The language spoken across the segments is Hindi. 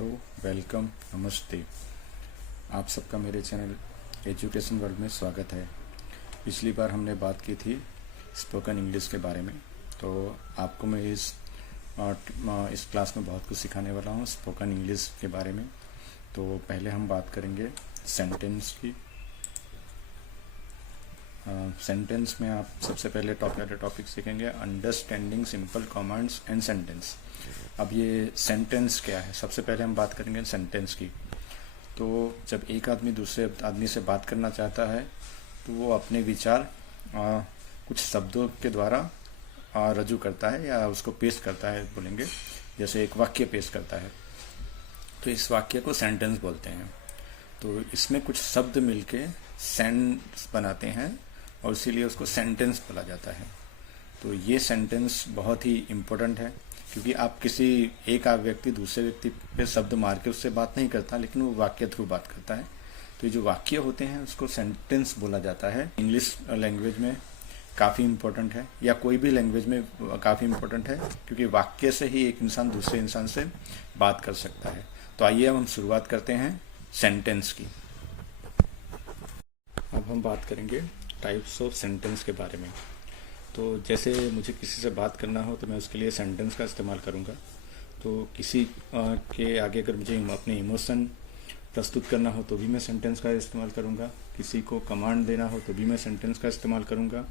हेलो, वेलकम, नमस्ते। आप सबका मेरे चैनल एजुकेशन वर्ल्ड में स्वागत है। पिछली बार हमने बात की थी स्पोकन इंग्लिश के बारे में, तो आपको मैं इस क्लास में बहुत कुछ सिखाने वाला हूँ स्पोकन इंग्लिश के बारे में। तो पहले हम बात करेंगे सेंटेंस की। सेंटेंस में आप सबसे पहले टॉपिक सीखेंगे understanding simple commands and sentence. अब ये सेंटेंस क्या है, सबसे पहले हम बात करेंगे सेंटेंस की। तो जब एक आदमी दूसरे आदमी से बात करना चाहता है तो वो अपने विचार कुछ शब्दों के द्वारा रजू करता है या उसको पेश करता है, बोलेंगे जैसे एक वाक्य पेश करता है तो इस वाक्य को सेंटेंस बोलते हैं। तो इसमें कुछ शब्द मिलके सेंटेंस बनाते हैं और इसीलिए उसको सेंटेंस बोला जाता है। तो ये सेंटेंस बहुत ही इम्पोर्टेंट है, क्योंकि आप किसी एक व्यक्ति दूसरे व्यक्ति पे शब्द मार के उससे बात नहीं करता, लेकिन वो वाक्य थ्रू बात करता है। तो ये जो वाक्य होते हैं उसको सेंटेंस बोला जाता है। इंग्लिश लैंग्वेज में काफ़ी इम्पोर्टेंट है, या कोई भी लैंग्वेज में काफ़ी इम्पोर्टेंट है, क्योंकि वाक्य से ही एक इंसान दूसरे इंसान से बात कर सकता है। तो आइए अब हम शुरुआत करते हैं सेंटेंस की। अब हम बात करेंगे टाइप्स ऑफ सेंटेंस के बारे में। तो जैसे मुझे किसी से बात करना हो तो मैं उसके लिए सेंटेंस का इस्तेमाल करूँगा। तो किसी के आगे अगर मुझे अपने इमोशन प्रस्तुत करना हो तो भी मैं सेंटेंस का इस्तेमाल करूँगा। किसी को कमांड देना हो तो भी मैं सेंटेंस का इस्तेमाल करूँगा।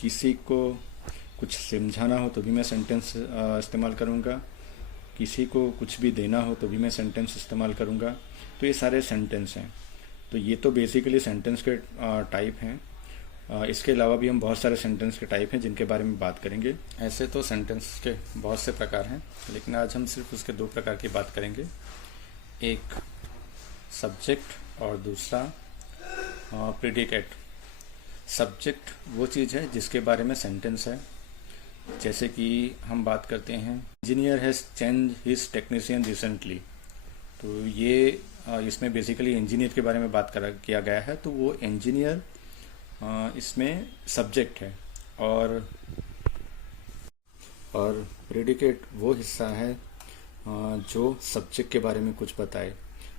किसी को कुछ समझाना हो तो भी मैं सेंटेंस इस्तेमाल करूँगा। किसी को कुछ भी देना हो तो भी मैं सेंटेंस इस्तेमाल करूँगा। तो ये सारे सेंटेंस हैं। तो ये तो बेसिकली सेंटेंस के टाइप हैं। इसके अलावा भी हम बहुत सारे सेंटेंस के टाइप हैं जिनके बारे में बात करेंगे। ऐसे तो सेंटेंस के बहुत से प्रकार हैं, लेकिन आज हम सिर्फ उसके दो प्रकार की बात करेंगे, एक सब्जेक्ट और दूसरा प्रेडिकेट। सब्जेक्ट वो चीज़ है जिसके बारे में सेंटेंस है। जैसे कि हम बात करते हैं engineer has change his technician recently. तो ये इसमें बेसिकली इंजीनियर के बारे में बात किया गया है। तो वो इंजीनियर इसमें सब्जेक्ट है, और प्रेडिकेट वो हिस्सा है जो सब्जेक्ट के बारे में कुछ बताए।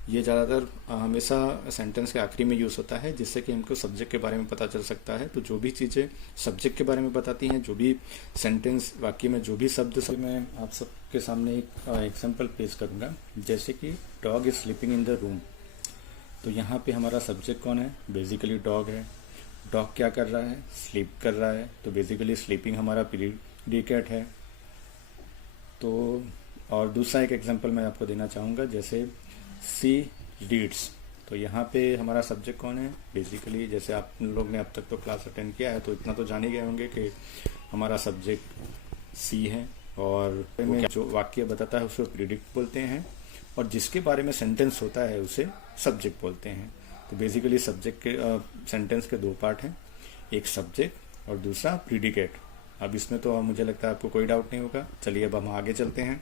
ये ज़्यादातर हमेशा सेंटेंस के आखिरी में यूज़ होता है, जिससे कि हमको सब्जेक्ट के बारे में पता चल सकता है। तो जो भी चीज़ें सब्जेक्ट के बारे में बताती हैं, जो भी सेंटेंस वाक्य में जो भी शब्द से मैं आप सबके सामने एक एग्जाम्पल पेश करूँगा। जैसे कि dog is sleeping in the room. तो यहाँ पे हमारा सब्जेक्ट कौन है? बेसिकली डॉग है। डॉग क्या कर रहा है? स्लीप कर रहा है। तो बेसिकली स्लीपिंग हमारा प्रेडिकेट है। तो और दूसरा एक एग्जांपल मैं आपको देना चाहूँगा, जैसे सी रीड्स। तो यहाँ पे हमारा सब्जेक्ट कौन है? बेसिकली जैसे आप लोग ने अब तक तो क्लास अटेंड किया है तो इतना तो जान ही गए होंगे कि हमारा सब्जेक्ट सी है, और जो वाक्य बताता है उसे प्रेडिक्ट बोलते हैं, और जिसके बारे में सेंटेंस होता है उसे सब्जेक्ट बोलते हैं। तो बेसिकली सब्जेक्ट के सेंटेंस के दो पार्ट हैं, एक सब्जेक्ट और दूसरा प्रेडिकेट। अब इसमें तो मुझे लगता है आपको कोई डाउट नहीं होगा। चलिए अब हम आगे चलते हैं।